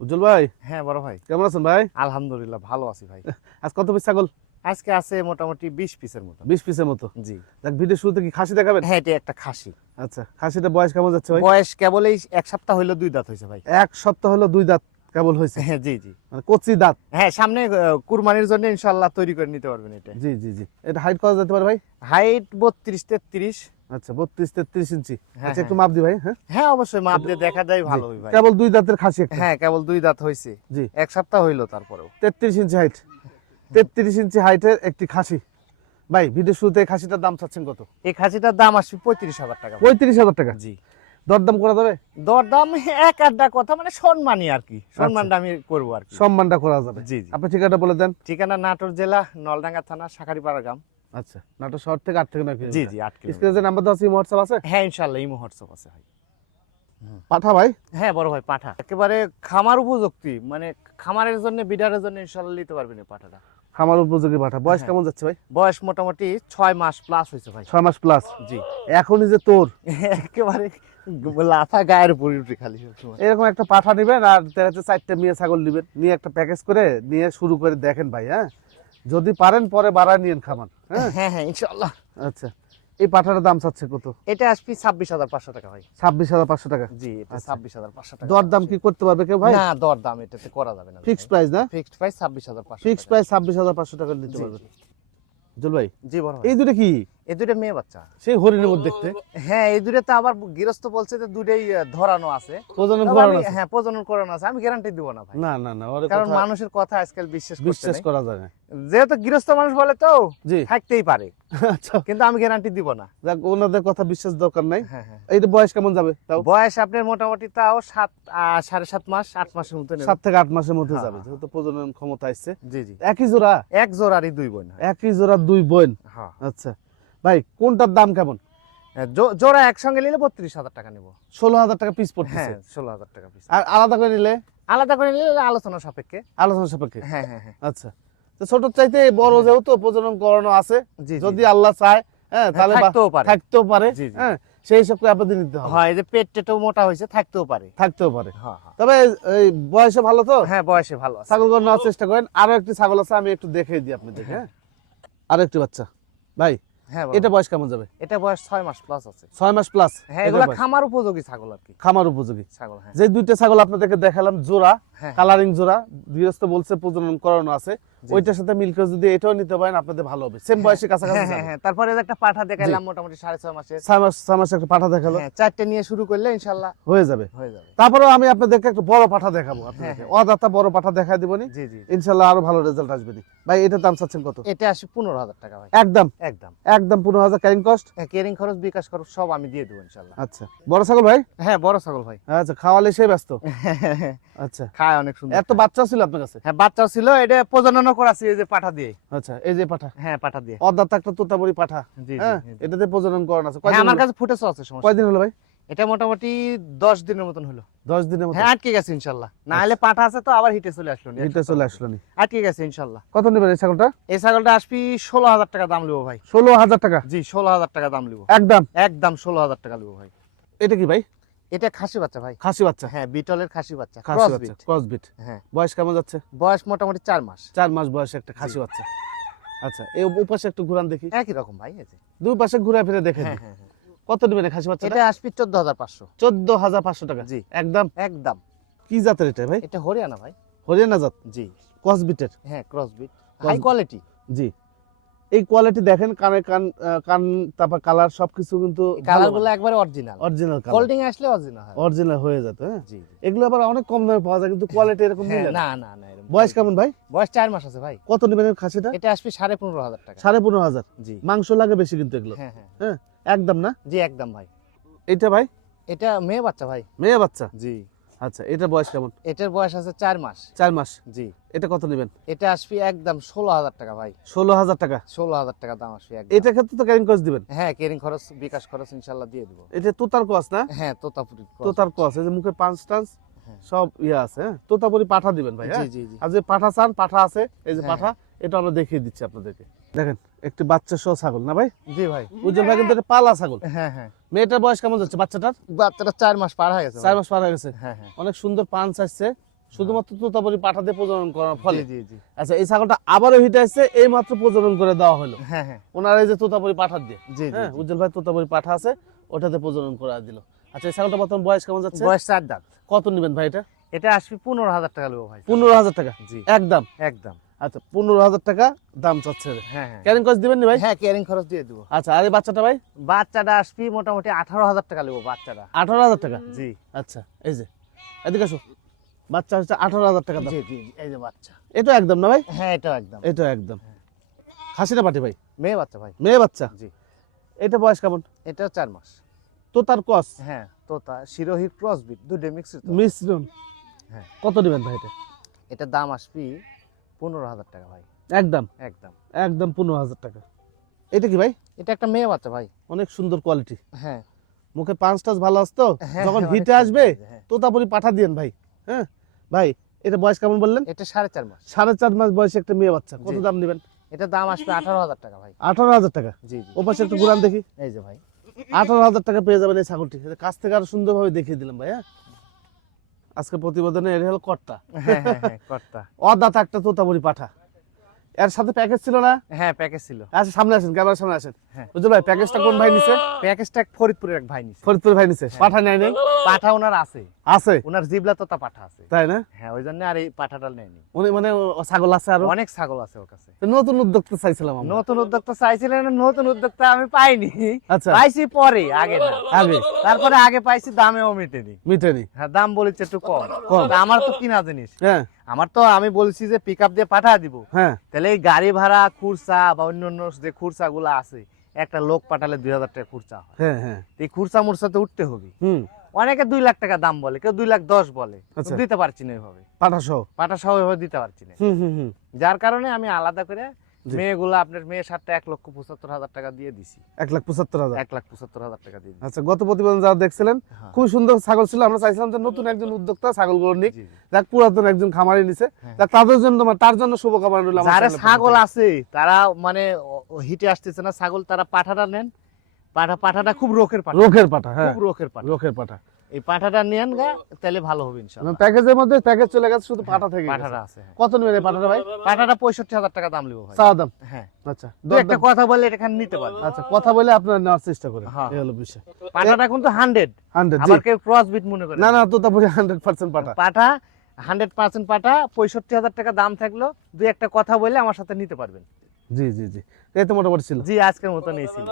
উজ্জ্বল ভাই হ্যাঁ বড় ভাই। কেমন আছেন ভাই? আলহামদুলিল্লাহ ভালো আছি ভাই। আজ কত পিস ছাগল? আজকে আছে মোটামুটি বিশ পিসের মতো। বিশ পিসের মতো? জি। দেখ ভিডিও শুরুতে কি খাসি দেখাবেন? হ্যাঁ এটা একটা খাসি। আচ্ছা খাসিটা বয়স কেমন যাচ্ছে ভাই? বয়স কেবলই এক সপ্তাহ হইল দুই দাঁত হয়েছে ভাই। এক সপ্তাহ হলো দুই দাঁত। কেবল হয়েছে। হ্যাঁ জি জি। মানে কচি দাঁত। হ্যাঁ সামনে কুরবানির জন্য ইনশাল্লাহ তৈরি করে নিতে পারবেন এটা। জি জি জি। এটা হাইট কত যেতে পারে ভাই? হাইট বত্রিশ তেত্রিশ। আচ্ছা বত্রিশ তেত্রিশ ইঞ্চি। হ্যাঁ, আচ্ছা একটু হ্যাঁ। মাপ দি ভাই হ্যাঁ? হ্যাঁ অবশ্যই মাপ দিয়ে দেখা যায় ভালো ভাই। কেবল দুই দাঁতের খাসি একটা। হ্যাঁ কেবল দুই দাঁত হয়েছে। জি। এক সপ্তাহ হইল তারপরেও। তেত্রিশ ইঞ্চি হাইট তেত্রিশ ইঞ্চি হাইটের একটি খাসি। ভাই ভিডিও শুরুতে খাসিটার দাম চাচ্ছেন কত? এই খাসিটার দাম আসবে পঁয়ত্রিশ হাজার টাকা। পঁয়ত্রিশ হাজার টাকা। জি। দরদাম করা যাবে? দরদাম এক আড্ডা কথা মানে সম্মানই আর কি। সম্মানটা আমি করব আর কি। সম্মানটা করা যাবে। জি জি। আপনি ঠিকানা বলে দেন। ঠিকানা নাটোর জেলা নলডাঙ্গা থানা শাখারিপাড়া গ্রাম। আচ্ছা নাটোর শহর থেকে আট থেকে নয় জি জি আট। স্ক্রিনে যে নাম্বার দেওয়া আছে হোয়াটসঅ্যাপ আছে? হ্যাঁ ইনশাল্লাহ এই মহোৎসব আছে ভাই। পাঠা ভাই? হ্যাঁ বড় ভাই পাঠা। একেবারে খামার উপযুক্তি মানে খামারের জন্য বিডারের জন্য ইনশাল্লাহ নিতে পারবেন পাঠাটা। খামার উপযোগী পাঠা। বয়স হ্যাঁ। কেমন যাচ্ছে ভাই? বয়স মোটামুটি ছয় মাস প্লাস হয়েছে ভাই। ছয় মাস প্লাস জি। এখনই যে তোর? একেবারে লাফা গায়ের উপরে উঠে খালি এরকম একটা পাঠা নিবেন আর দেখা চারটে মেয়ে ছাগল নিবেন। নিয়ে একটা প্যাকেজ করে নিয়ে শুরু করে দেখেন ভাই হ্যাঁ? যদি পারেন পরে বাড়ায় নিয়েন খামান হ্যাঁ? হ্যাঁ হ্যাঁ ইনশাল্লাহ। আচ্ছা। এই পাটার দাম চাচ্ছে কত? এটা আসবি ছাব্বিশ হাজার পাঁচশো টাকা ভাই। ছাব্বিশ হাজার পাঁচশো টাকা? জি এটা আচ্ছা। ছাব্বিশ হাজার পাঁচশো টাকা। দর দাম কি করতে পারবে কেউ ভাই? না দর দাম এটাতে করা যাবে না। ফিক্স প্রাইস না? ফিক্স প্রাইস ছাব্বিশ হাজার পাঁচশো ফিক্স প্রাইস ছাব্বিশ হাজার পাঁচশো টাকা দিতে পারবে। জল ভাই জি বড় এই দুটো কি? এই দুটো মেয়ে বাচ্চা। সেই হরিণের মধ্যে দেখতে? হ্যাঁ এই আবার গৃহস্থ বলছে যে দুটোই ধরানো আছে। প্রজনন করানো আছে। হ্যাঁ প্রজনন করানো আছে। আমি গ্যারান্টি দিব না ভাই। না না না কারণ মানুষের কথা আজকাল বিশ্বাস বিশ্বাস করা যায় না। যেহেতু গৃহস্থ মানুষ বলে তো থাকতেই পারে। আচ্ছা। কিন্তু আমি গ্যারান্টি দিব না। যাক ওনাদের কথা বিশ্বাস দরকার নাই। হ্যাঁ হ্যাঁ। বয়স কেমন যাবে তাও? বয়স আপনার মোটামুটি তাও সাত সাড়ে সাত মাস আট মাসের নেবে। সাত থেকে আট মাসের মধ্যে হ্যাঁ, যাবে। যেহেতু প্রজনন ক্ষমতা আসছে জি জি। একই জোড়া? এক জোড়ারই দুই বোন একই জোড়া দুই বোন। আচ্ছা। ভাই কোনটার দাম কেমন? জোড়া একসঙ্গে নিলে বত্রিশ হাজার টাকা নেব। ষোলো হাজার টাকা পিস পড়তেছে। হ্যাঁ ষোলো হাজার টাকা পিস আর আলাদা করে নিলে? আলাদা করে নিলে আলোচনা সাপেক্ষে। আলোচনা সাপেক্ষে? হ্যাঁ হ্যাঁ হ্যাঁ। আচ্ছা। তো ছোট চাইতে বড় যেহেতু প্রজনন করানো আছে যদি আল্লাহ চায় হ্যাঁ তাহলে থাকতেও পারে। হ্যাঁ সেই হিসাব করে আপনাদের নিতে হবে। হয় যে পেট টেটেও মোটা হয়েছে থাকতেও পারে। থাকতেও পারে। হ্যাঁ হ্যাঁ। তবে এই বয়সে ভালো তো? হ্যাঁ বয়সে ভালো ছাগল নেওয়ার চেষ্টা করেন। আরও একটি ছাগল আছে আমি একটু দেখে দিই আপনাদের হ্যাঁ। আরও একটি বাচ্চা। ভাই হ্যাঁ এটা বয়স কেমন যাবে? এটা বয়স ছয় মাস প্লাস আছে। ছয় মাস প্লাস হ্যাঁ এগুলা খামার উপযোগী ছাগল আর কি। খামার উপযোগী। ছাগল হ্যাঁ। যে দুইটা ছাগল আপনাদেরকে দেখালাম জোড়া কালারিং জোড়া গৃহস্থ বলছে প্রজনন করানো আছে। ওইটার সাথে মিল করে যদি এটাও নিতে পারেন আপনাদের ভালো হবে। সেম বয়সে কাছাকাছি হ্যাঁ হ্যাঁ হ্যাঁ তারপরে একটা পাঠা দেখাইলাম মোটামুটি সাড়ে ছয় মাস ছয় মাসে একটা পাঠা দেখাল। হ্যাঁ চারটে নিয়ে শুরু করলে ইনশাল্লাহ হয়ে যাবে। হয়ে যাবে। তারপরেও আমি আপনাদেরকে একটা বড় পাঠা দেখাবো আপনাদেরকে। হ্যাঁ, অদাতা বড় পাঠা দেখা দিবনি জি জি ইনশাল্লাহ আরও ভালো রেজাল্ট আসবে নি। ভাই এটার দাম চাচ্ছেন কত? এটা আসে পনেরো হাজার টাকা ভাই। একদম। একদম। একদম পনেরো হাজার ক্যারিং কস্ট কেয়ারিং খরচ বিকাশ খরচ সব আমি দিয়ে দেবো ইনশাল্লাহ। আচ্ছা। বড় ছাগল ভাই? হ্যাঁ বড় ছাগল ভাই। আচ্ছা খাওয়ালে সে ব্যস্ত? আচ্ছা। খায় অনেক সুন্দর। এত বাচ্চা ছিল আপনার কাছে? হ্যাঁ বাচ্চাও ছিল এটা প্রজননও করাছি এই যে পাঠা দিয়ে। আচ্ছা এই যে পাঠা? হ্যাঁ পাঠা দিয়ে। অদাতা একটা তোতাবড়ি পাঠা। জি হ্যাঁ জি। এটাতে প্রজনন করানো আছে। হ্যাঁ আমার কাছে ফুটেজও আছে সমস্যা কয়দিন হলো ভাই? এটা মোটামুটি দশ দিনের মতন হলো। দশ দিনের মতো? হ্যাঁ আটকে গেছে ইনশাল্লাহ। না হলে পাঠা আছে তো আবার হিটে চলে আসলো সপ্তাহ চলে। আসলো নি। আটকে গেছে ইনশাল্লাহ। কত নেবেন এই ছাগলটা? এই ছাগলটা আসবি ষোলো হাজার টাকা দাম লিবো ভাই। ষোলো হাজার টাকা? জি ষোলো হাজার টাকা দাম লিবো। একদম? একদম ষোলো হাজার টাকা লিবো ভাই। এটা কি ভাই? এটা খাসি বাচ্চা ভাই। খাসি বাচ্চা? হ্যাঁ বিটলের খাসি বাচ্চা খাসি বাচ্চা বিট হ্যাঁ। বয়স কেমন যাচ্ছে? বয়স মোটামুটি চার মাস। চার মাস বয়সে একটা খাসি বাচ্চা। আচ্ছা এই উপাশে একটু ঘুরান দেখি। একই রকম ভাই দুই পাশে ঘুরে ফিরে দেখে হ্যাঁ হ্যাঁ হ্যাঁ। কত নেবেন খাসি বাচ্চা এটা আসবি চোদ্দ হাজার পাঁচশো। চোদ্দ হাজার পাঁচশো টাকা। জি। একদম? একদম। কি জাতের এটা ভাই? এটা হরিয়ানা ভাই। হরিয়ানা জাত? জি। ক্রস বিটের হ্যাঁ ক্রস বিট হাই কোয়ালিটি জি। এই কোয়ালিটি দেখেন কানে কান কান তারপর কালার সবকিছু কিন্তু কালারগুলো একবারে অরিজিনাল অরিজিনাল কালার হোল্ডিং আসলে অরিজিনাল হয়। অরিজিনাল হয়ে যেত হ্যাঁ? জি। এগুলো আবার অনেক কম দামে পাওয়া যায় কিন্তু কোয়ালিটি এরকম হ্যাঁ, মিলে না। না না বয়স কেমন ভাই? বয়স চার মাস আছে ভাই। কত নেবেন খাসিটা? এটা আসবে সাড়ে পনেরো হাজার টাকা। সাড়ে পনেরো হাজার। জি। মাংস লাগে বেশি কিন্তু এগুলো। হ্যাঁ হ্যাঁ। হ্যাঁ একদম না? জি একদম ভাই। এটা ভাই? এটা মেয়ে বাচ্চা ভাই। মেয়ে বাচ্চা? জি। আচ্ছা এটা বয়স কেমন? এটার বয়স আছে চার মাস। চার মাস? জি। এটা কত নেবেন? এটা আসবে একদম ষোলো হাজার টাকা ভাই। ষোলো হাজার টাকা? ষোলো হাজার টাকা দাম আসবে এটা ক্ষেত্রে তো ক্যারিং কস্ট দিবেন? হ্যাঁ কেরিং খরচ বিকাশ খরচ ইনশাল্লাহ দিয়ে দেবো। এটা তোতার কস না? হ্যাঁ তোতাপুরি তোতার কস এই যে মুখে পাঁচ টান্স হ্যাঁ। সব ইয়ে আছে হ্যাঁ? তোতাপুরি পাঠা দিবেন ভাই জি হ্যাঁ? জি জি। আর যে পাঠা চান পাঠা আছে এই যে। পাঠা এটা আমরা দেখিয়ে দিচ্ছি আপনাদেরকে। দেখেন একটি বাচ্চা সহ ছাগল না ভাই? জি ভাই। উজ্জ্বল ভাই কিন্তু পালা ছাগল। হ্যাঁ হ্যাঁ। মেয়েটার বয়স কেমন যাচ্ছে বাচ্চাটার? বাচ্চাটা চার মাস পার হয়ে গেছে চার মাস পার হয়ে গেছে। হ্যাঁ হ্যাঁ। অনেক সুন্দর পাঞ্চ আসছে শুধুমাত্র প্রজনন করার ফলে। জি জি। জি আচ্ছা এই ছাগলটা আবারও হিটে আসছে এই মাত্র প্রজনন করে দেওয়া হলো। হ্যাঁ হ্যাঁ। ওনার এই যে তোতাপুরি পাঠা দিয়ে। হ্যাঁ উজ্জ্বল ভাই তোতাপুরি পাঠা আছে ওটাতে প্রজনন করা দিল। আচ্ছা এই ছাগলটা বর্তমান বয়স কেমন যাচ্ছে? বয়স চার দাঁত। কত নেবেন ভাই এটা? এটা আসবে পনেরো হাজার টাকা নেব ভাই। পনেরো হাজার টাকা? জি। একদম। একদম। আচ্ছা পনেরো হাজার টাকা দাম চাচ্ছে। হ্যাঁ ক্যারিং কস্ট দিবেন নি ভাই? হ্যাঁ ক্যারিং খরচ দিয়ে দেবো। আচ্ছা আর এই বাচ্চাটা ভাই? বাচ্চাটা আসবি মোটামুটি আঠারো হাজার টাকা নেব বাচ্চাটা। আঠারো হাজার টাকা? জি। আচ্ছা এই যে এদিকে আসো। বাচ্চা হচ্ছে আঠারো হাজার টাকা জি জি এই যে বাচ্চা। এটা একদম না ভাই? হ্যাঁ এটা একদম। এটা একদম। খাসিটা পাটি ভাই? মেয়ে বাচ্চা ভাই। মেয়ে বাচ্চা? জি। এটা বয়স কেমন? এটা চার মাস। তো তার কস হ্যাঁ তোতা শিরোহী ক্রসবিট দুটো মিক্স মিশ্রণ। হ্যাঁ। কত নেবেন ভাই এটা? এটা দাম আসবি পনেরো হাজার টাকা ভাই। একদম? একদম। একদম পনেরো হাজার টাকা। এটা কি ভাই? এটা একটা মেয়ে বাচ্চা ভাই। অনেক সুন্দর কোয়ালিটি হ্যাঁ। মুখে পাঁচ টাচ ভালো আসতো হ্যাঁ, যখন হ্যাঁ, হিটে আসবে হ্যাঁ। তোতাপুরি পাঠা দিয়েন ভাই হ্যাঁ? ভাই এটা বয়স কেমন বললেন? এটা সাড়ে চার মাস। সাড়ে চার মাস বয়সে একটা মেয়ে বাচ্চা কত দাম নেবেন? এটা দাম আসবে আঠারো হাজার টাকা ভাই। আঠারো হাজার টাকা? জি জি। ও পাশে একটু ঘুরান দেখি। এই যে ভাই। আঠারো হাজার টাকা পেয়ে যাবেন এই ছাগলটি। কাছ থেকে আরও সুন্দরভাবে দেখিয়ে দিলাম ভাই হ্যাঁ? আজকে প্রতিবেদনে এর হল কর্তা। হ্যাঁ হ্যাঁ হ্যাঁ কর্তা। অদাতা একটা তোতাবুড়ি পাঠা। এর সাথে প্যাকেজ ছিল না? হ্যাঁ প্যাকেজ ছিল। আচ্ছা সামনে আসেন ক্যামেরার সামনে আসেন। হ্যাঁ। বুঝলো ভাই প্যাকেজটা কোন ভাই নিছে? প্যাকেজটা ফরিদপুরের এক ভাই নিছে। ফরিদপুর ভাই নিছে। পাঠা নেয় নাই পাঠা ওনার আছে। আছে? ওনার জিবলা তোতা পাঠা আছে। তাই না? হ্যাঁ ওই জন্য আর এই পাঠাটা নেয়নি। উনি মানে ছাগল আছে আরও? অনেক ছাগল আছে ওর কাছে। নতুন উদ্যোক্তা চাইছিলাম আমরা। নতুন উদ্যোক্তা চাইছিলেন নতুন উদ্যোক্তা আমি পাইনি। আচ্ছা। পাইছি পরে আগে না। আগে? তারপরে আগে পাইছি দামেও মেটেনি। মিটেনি। হ্যাঁ দাম বলেছে একটু কম। কম। আমার তো কিনা জিনিস। হ্যাঁ। আমার তো আমি বলছি যে পিক আপ দিয়ে পাঠা দিব। হ্যাঁ। তাহলে এই গাড়ি ভাড়া খুরসা বা অন্য অন্য যে খুরসা গুলো আছে একটা লোক পাঠালে দুই হাজার টাকা খুরসা হয়। হ্যাঁ হ্যাঁ। এই খুরসা মুরসাতে উঠতে হবে। হুম। অনেকে দুই লাখ টাকা দাম বলে কেউ দুই লাখ দশ বলে। আচ্ছা। দিতে পারছি না ওইভাবে। পাঠা সহ পাঠা সহ ওইভাবে দিতে পারছি না। হুম হুম হুম। যার কারণে আমি আলাদা করে। মেয়েগুলো আপনার মেয়ে সাতটা এক লক্ষ পঁচাত্তর হাজার টাকা দিয়ে দিছি। এক লাখ পঁচাত্তর হাজার? এক লাখ পঁচাত্তর হাজার টাকা দিয়ে আচ্ছা গত প্রতিবেদন দেখছিলেন হ্যাঁ। খুব সুন্দর ছাগল ছিল। আমরা চাইছিলাম যে নতুন একজন উদ্যোক্তা ছাগলগুলো নিক। যাক পুরাতন একজন খামারি নিছে। হ্যাঁ। যাক তাদের জন্য তার জন্য শুভকামনা রইল যারা ছাগল আছে তারা মানে হিটে আসতেছে না। ছাগল তারা পাঠাটা নেন। পাঠা পাঠাটা খুব রোখের পাঠা। রোখের পাঠা হ্যাঁ। খুব রোখের পাঠা। রোখের পাঠা। এই পাঠাটা নেন গা তাহলে ভালো হবে ইনশাআল্লাহ। প্যাকেজের মধ্যে প্যাকেজ চলে গেছে শুধু পাঠা থেকে পাঠাটা আছে হ্যাঁ। কত নেবেন পাঠাটা ভাই? পাঠাটা পঁয়ষট্টি হাজার টাকা দাম লিবো ভাই। চা দাম? হ্যাঁ। আচ্ছা দু একটা কথা বললে এটা নিতে আচ্ছা কথা বলে আপনারা নেওয়ার চেষ্টা করেন হ্যাঁ। এই হলো বিষয়। পাঠাটা কিন্তু হান্ড্রেড হান্ড্রেড আবার কেউ ক্রস বিট মনে করে না। না তো তারপরে হান্ড্রেড পার্সেন্ট পাঠা। পাঠা হান্ড্রেড পার্সেন্ট পাঠা পঁয়ষট্টি হাজার টাকা দাম থাকল দুই একটা কথা বলে আমার সাথে নিতে পারবেন। জি জি জি। এই তো মোটামুটি ছিল। জি আজকের মতো নিয়েছিল